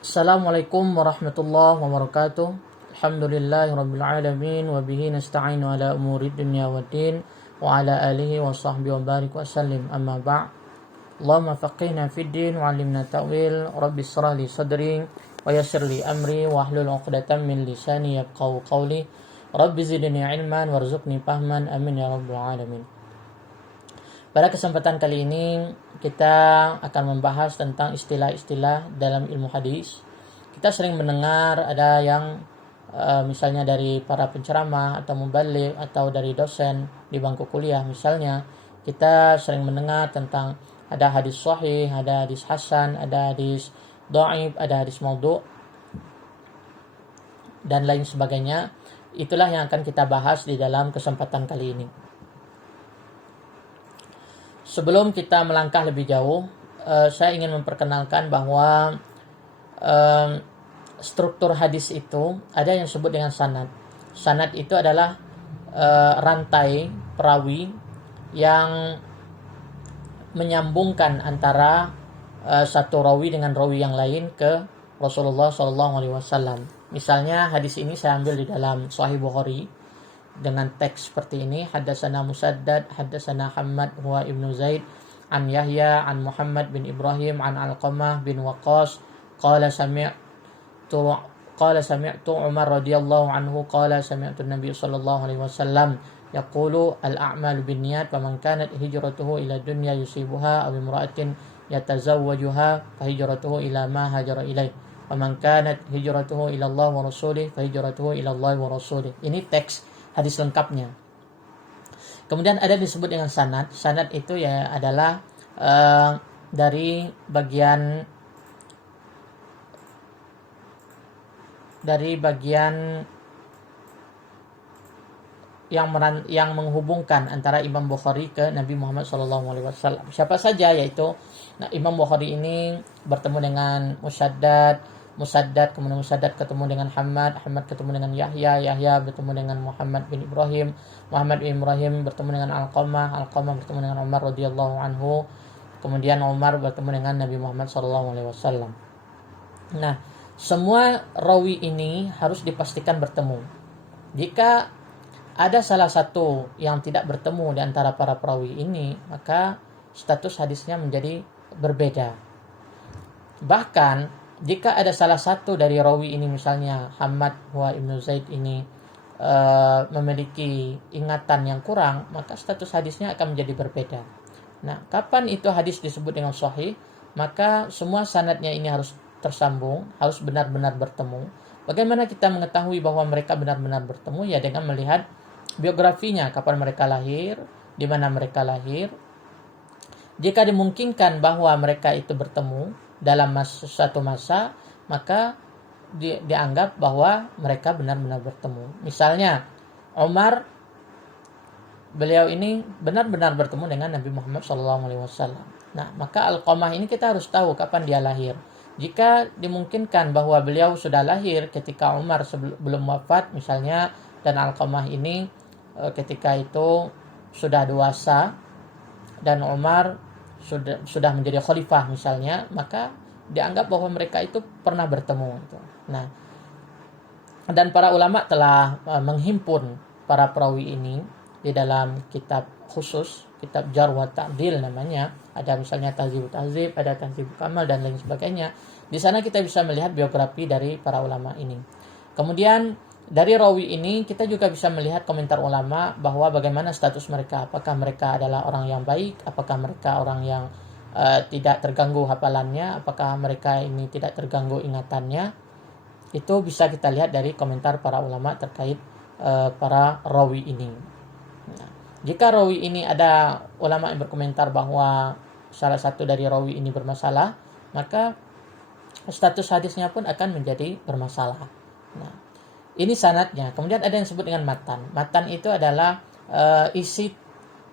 Assalamualaikum warahmatullahi wabarakatuh. Alhamdulillahirabbil alamin wa bihi nasta'inu ala umuri dunya waddin wa ala alihi wa sahbihi wa barik wa sallim. Amma ba'd. Allahumma faqihna fid din wa 'allimna ta'wil. Rabbi shrah li sadri wa yassir li amri wa hlul 'uqdatam min lisani yafqahu qawli. Rabbi zidni ilman warzuqni fahman. Amin ya rabbal alamin. Pada kesempatan kali ini kita akan membahas tentang istilah-istilah dalam ilmu hadis. Kita sering mendengar ada yang misalnya dari para penceramah atau muballigh atau dari dosen di bangku kuliah misalnya, kita sering mendengar tentang ada hadis sahih, ada hadis hasan, ada hadis dhaif, ada hadis maudhu dan lain sebagainya. Itulah yang akan kita bahas di dalam kesempatan kali ini. Sebelum kita melangkah lebih jauh, saya ingin memperkenalkan bahwa struktur hadis itu ada yang disebut dengan sanad. Sanad itu adalah rantai perawi yang menyambungkan antara satu rawi dengan rawi yang lain ke Rasulullah SAW. Misalnya hadis ini saya ambil di dalam Sahih Bukhari dengan teks seperti ini: haddatsana Musaddad, haddatsana Hammad huwa ibnu Zaid, an Yahya, an Muhammad bin Ibrahim, an Alqamah bin Waqqas, qala sami'tu Umar radhiyallahu anhu qala sami'tu Nabi sallallahu alaihi wasallam yaqulu al-a'malu binniyat wa man kanat hijratuhu ila dunya yusibuha aw imra'atin yatazawwajuha fa hijratuhu ila ma hajara ilaih wa man kanat hijratuhu ila Allah wa rasulih fa hijratuhu ila Allah wa rasulih. Ini teks hadis lengkapnya. Kemudian ada disebut dengan sanad. Sanad itu ya adalah dari bagian yang menghubungkan antara Imam Bukhari ke Nabi Muhammad SAW. Siapa saja, yaitu Imam Bukhari ini bertemu dengan Musaddad, kemudian Musaddad ketemu dengan Hammad ketemu dengan Yahya bertemu dengan Muhammad bin Ibrahim bertemu dengan Alqamah bertemu dengan Umar radhiyallahu anhu, kemudian Umar bertemu dengan Nabi Muhammad SAW. Nah, semua rawi ini harus dipastikan bertemu. Jika ada salah satu yang tidak bertemu di antara para perawi ini, maka status hadisnya menjadi berbeda. Bahkan jika ada salah satu dari rawi ini, misalnya Hammad wa ibnu Zaid ini memiliki ingatan yang kurang, maka status hadisnya akan menjadi berbeda. Nah, kapan itu hadis disebut dengan sahih? Maka semua sanadnya ini harus tersambung, harus benar-benar bertemu. Bagaimana kita mengetahui bahwa mereka benar-benar bertemu? Ya dengan melihat biografinya, kapan mereka lahir, di mana mereka lahir. Jika dimungkinkan bahwa mereka itu bertemu dalam suatu masa, maka dianggap bahwa mereka benar-benar bertemu. Misalnya Umar, beliau ini benar-benar bertemu dengan Nabi Muhammad SAW. Nah, maka Alqamah ini kita harus tahu kapan dia lahir. Jika dimungkinkan bahwa beliau sudah lahir ketika Umar belum wafat misalnya, dan Alqamah ini ketika itu sudah dewasa dan Umar sudah menjadi khalifah misalnya, maka dianggap bahwa mereka itu pernah bertemu. Nah, dan para ulama telah menghimpun para perawi ini di dalam kitab khusus, kitab Jarh wa Ta'dil namanya. Ada misalnya Tahdzibut Tahdzib, ada Tahdzibul Kamal dan lain sebagainya. Di sana kita bisa melihat biografi dari para ulama ini. Kemudian dari rawi ini kita juga bisa melihat komentar ulama bahwa bagaimana status mereka. Apakah mereka adalah orang yang baik? Apakah mereka orang yang tidak terganggu hafalannya? Apakah mereka ini tidak terganggu ingatannya? Itu bisa kita lihat dari komentar para ulama terkait para rawi ini. Nah, jika rawi ini ada ulama yang berkomentar bahwa salah satu dari rawi ini bermasalah, maka status hadisnya pun akan menjadi bermasalah. Nah, ini sanadnya. Kemudian ada yang disebut dengan matan. Matan itu adalah isi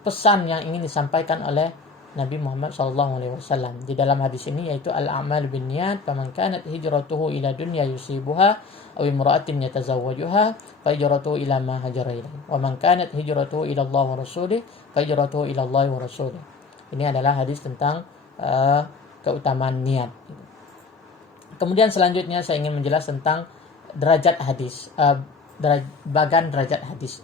pesan yang ingin disampaikan oleh Nabi Muhammad SAW di dalam hadis ini, yaitu al-a'mal binniyat, faman kanat hijratuhu ila dunya yusibuha aw imra'atin yatazawwajuha fa hijratuhu ila ma hajara ilaih wa man kanat hijratuhu ila Allah wa rasulih fa hijratuhu ila Allah wa rasulih. Ini adalah hadis tentang keutamaan niat. Kemudian selanjutnya saya ingin menjelaskan tentang derajat hadis, bagan derajat hadis.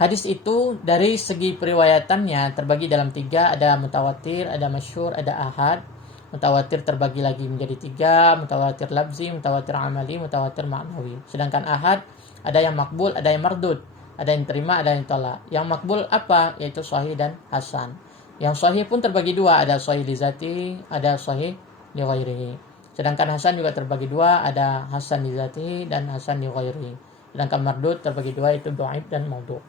Hadis itu dari segi periwayatannya terbagi dalam 3, ada mutawatir, ada masyhur, ada ahad. Mutawatir terbagi lagi menjadi 3, mutawatir lafzi, mutawatir amali, mutawatir ma'nawi. Sedangkan ahad ada yang makbul, ada yang mardud, ada yang terima, ada yang tolak. Yang makbul apa? Yaitu sahih dan hasan. Yang sahih pun terbagi 2, ada sahih li zati, ada sahih li ghairihi. Sedangkan hasan juga terbagi 2, ada hasan li zati dan hasan li ghairihi. Sedangkan mardud terbagi 2, yaitu dhaif dan maudhu'.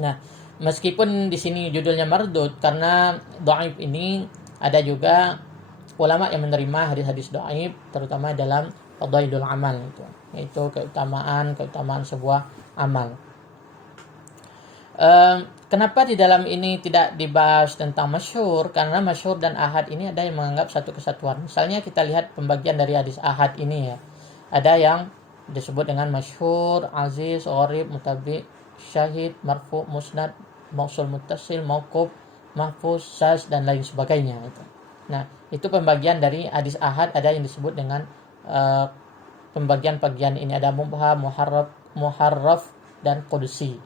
Nah, meskipun di sini judulnya mardud karena dhaif ini, ada juga ulama yang menerima hadis-hadis dhaif terutama dalam fadailul amal itu, yaitu keutamaan sebuah amal. Kenapa di dalam ini tidak dibahas tentang masyhur? Karena masyhur dan ahad ini ada yang menganggap satu kesatuan. Misalnya kita lihat pembagian dari hadis ahad ini ya. Ada yang disebut dengan masyhur, aziz, gharib, mutabi, syahid, marfu, musnad, mausul muttasil, mauquf, mahfuz, syaz dan lain sebagainya itu. Nah, itu pembagian dari hadis ahad. Ada yang disebut dengan pembagian-pembagian ini, ada mubham, muharraf dan qudsi.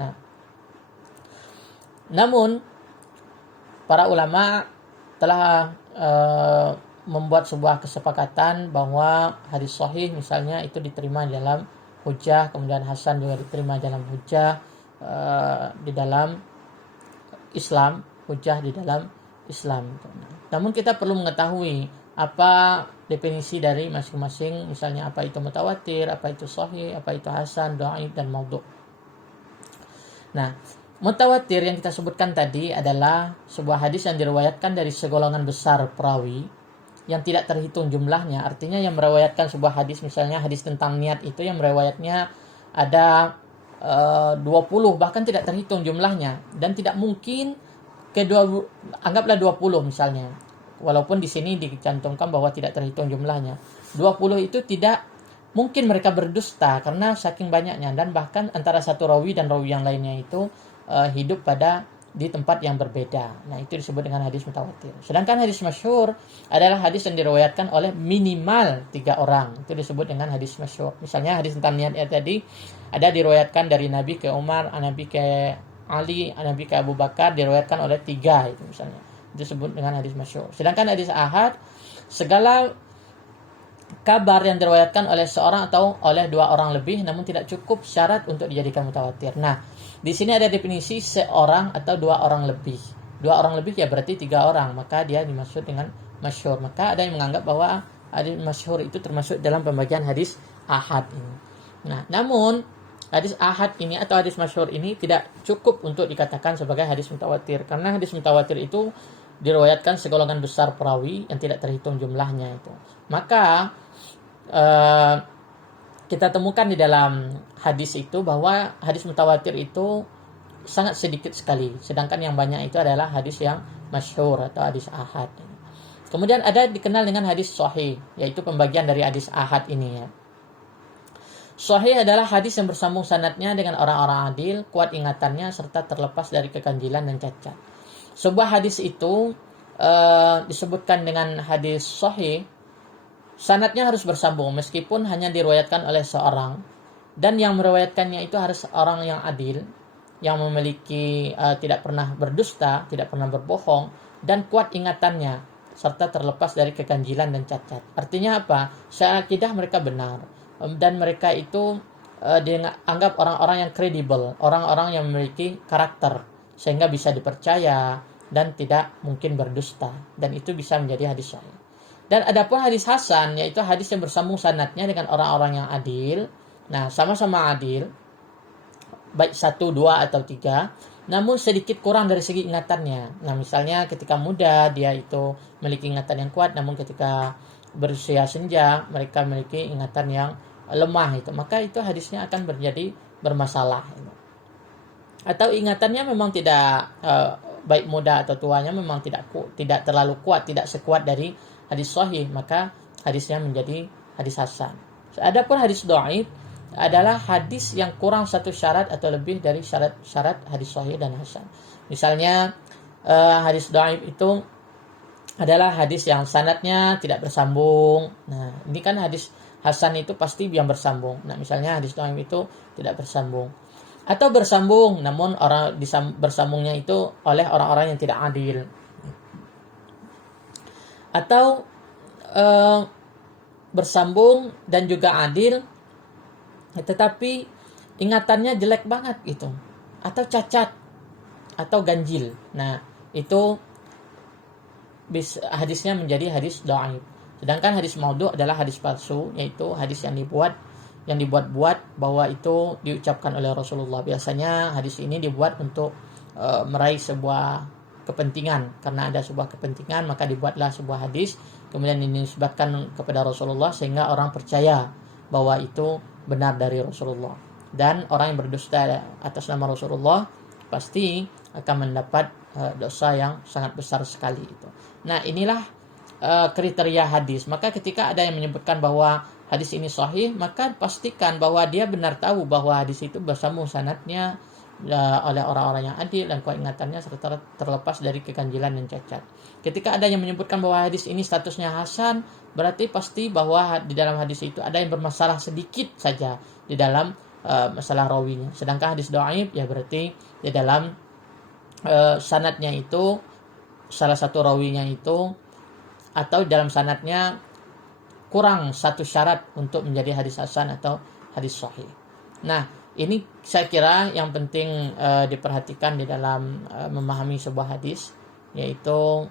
Nah, namun para ulama telah membuat sebuah kesepakatan bahwa hadis sahih misalnya itu diterima dalam hujjah, kemudian hasan juga diterima dalam hujjah di dalam Islam, hujjah di dalam Islam. Namun kita perlu mengetahui apa definisi dari masing-masing, misalnya apa itu mutawatir, apa itu sahih, apa itu hasan, dhaif dan maudhu'. Nah, mutawatir yang kita sebutkan tadi adalah sebuah hadis yang diriwayatkan dari segolongan besar perawi yang tidak terhitung jumlahnya. Artinya yang meriwayatkan sebuah hadis, misalnya hadis tentang niat itu yang meriwayatnya ada 20, bahkan tidak terhitung jumlahnya, dan tidak mungkin anggaplah 20 misalnya, walaupun di sini dicantumkan bahwa tidak terhitung jumlahnya. 20 itu tidak mungkin mereka berdusta karena saking banyaknya, dan bahkan antara satu rawi dan rawi yang lainnya itu hidup di tempat yang berbeda. Nah, itu disebut dengan hadis mutawatir. Sedangkan hadis masyhur adalah hadis yang diriwayatkan oleh minimal 3 orang. Itu disebut dengan hadis masyhur. Misalnya hadis tentang niat tadi ada diriwayatkan dari Nabi ke Umar, Nabi ke Ali, Nabi ke Abu Bakar, diriwayatkan oleh 3 itu misalnya. Itu disebut dengan hadis masyhur. Sedangkan hadis ahad, segala kabar yang diriwayatkan oleh seorang atau oleh 2 orang lebih namun tidak cukup syarat untuk dijadikan mutawatir. Nah, di sini ada definisi seorang atau 2 orang lebih. 2 orang lebih ya berarti 3 orang, maka dia dimaksud dengan masyhur. Maka ada yang menganggap bahwa hadis masyhur itu termasuk dalam pembagian hadis ahad ini. Nah, namun hadis ahad ini atau hadis masyhur ini tidak cukup untuk dikatakan sebagai hadis mutawatir, karena hadis mutawatir itu diriwayatkan segolongan besar perawi yang tidak terhitung jumlahnya itu. Maka kita temukan di dalam hadis itu bahwa hadis mutawatir itu sangat sedikit sekali, sedangkan yang banyak itu adalah hadis yang masyhur atau hadis ahad. Kemudian ada dikenal dengan hadis sahih, yaitu pembagian dari hadis ahad ini ya. Sahih adalah hadis yang bersambung sanadnya dengan orang-orang adil, kuat ingatannya serta terlepas dari keganjilan dan cacat. Sebuah hadis itu disebutkan dengan hadis sahih, sanadnya harus bersambung meskipun hanya diriwayatkan oleh seorang, dan yang meriwayatkannya itu harus orang yang adil, yang memiliki tidak pernah berdusta, tidak pernah berbohong, dan kuat ingatannya serta terlepas dari keganjilan dan cacat. Artinya apa? Seakidah mereka benar, dan mereka itu dianggap orang-orang yang kredibel, orang-orang yang memiliki karakter sehingga bisa dipercaya dan tidak mungkin berdusta, dan itu bisa menjadi hadis sahih. Dan adapun hadis hasan, yaitu hadis yang bersambung sanadnya dengan orang-orang yang adil. Nah, sama-sama adil, baik 1, 2 atau 3, namun sedikit kurang dari segi ingatannya. Nah, misalnya ketika muda dia itu memiliki ingatan yang kuat, namun ketika berusia senja mereka memiliki ingatan yang lemah itu, maka itu hadisnya akan menjadi bermasalah. Atau ingatannya memang tidak baik muda atau tuanya memang tidak terlalu kuat, tidak sekuat dari hadis sahih, maka hadisnya menjadi hadis hasan. Adapun hadis dhaif adalah hadis yang kurang satu syarat atau lebih dari syarat-syarat hadis sahih dan hasan. Misalnya hadis dhaif itu adalah hadis yang sanadnya tidak bersambung. Nah, ini kan hadis hasan itu pasti yang bersambung. Nah, misalnya hadis dhaif itu tidak bersambung. Atau bersambung, namun bersambungnya itu oleh orang-orang yang tidak adil. Atau bersambung dan juga adil, tetapi ingatannya jelek banget gitu. Atau cacat, atau ganjil. Nah, itu hadisnya menjadi hadis dhaif. Sedangkan hadis maudhu adalah hadis palsu, yaitu hadis yang dibuat-buat bahwa itu diucapkan oleh Rasulullah. Biasanya hadis ini dibuat untuk meraih sebuah kepentingan. Karena ada sebuah kepentingan, maka dibuatlah sebuah hadis, kemudian dinisbatkan kepada Rasulullah sehingga orang percaya bahwa itu benar dari Rasulullah. Dan orang yang berdusta atas nama Rasulullah pasti akan mendapat dosa yang sangat besar sekali itu. Nah, inilah kriteria hadis. Maka ketika ada yang menyebutkan bahwa hadis ini sahih, maka pastikan bahwa dia benar tahu bahwa hadis itu bersambung sanadnya oleh orang-orang yang adil dan kuat ingatannya serta terlepas dari keganjilan dan cacat. Ketika ada yang menyebutkan bahwa hadis ini statusnya hasan, berarti pasti bahwa di dalam hadis itu ada yang bermasalah sedikit saja di dalam masalah rawinya. Sedangkan hadis dhaif ya berarti di dalam sanadnya itu salah satu rawinya itu atau dalam sanadnya kurang satu syarat untuk menjadi hadis hasan atau hadis sahih. Nah, ini saya kira yang penting diperhatikan di dalam memahami sebuah hadis, yaitu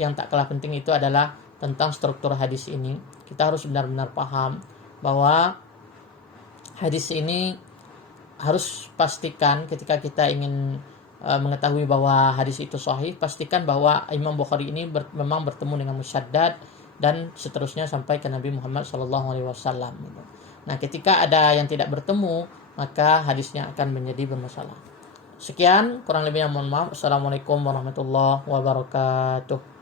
yang tak kalah penting itu adalah tentang struktur hadis ini. Kita harus benar-benar paham bahwa hadis ini harus pastikan ketika kita ingin mengetahui bahwa hadis itu sahih, pastikan bahwa Imam Bukhari ini memang bertemu dengan Musyaddad dan seterusnya sampai ke Nabi Muhammad SAW. Nah, ketika ada yang tidak bertemu, maka hadisnya akan menjadi bermasalah. Sekian, kurang lebihnya mohon maaf. Assalamualaikum warahmatullahi wabarakatuh.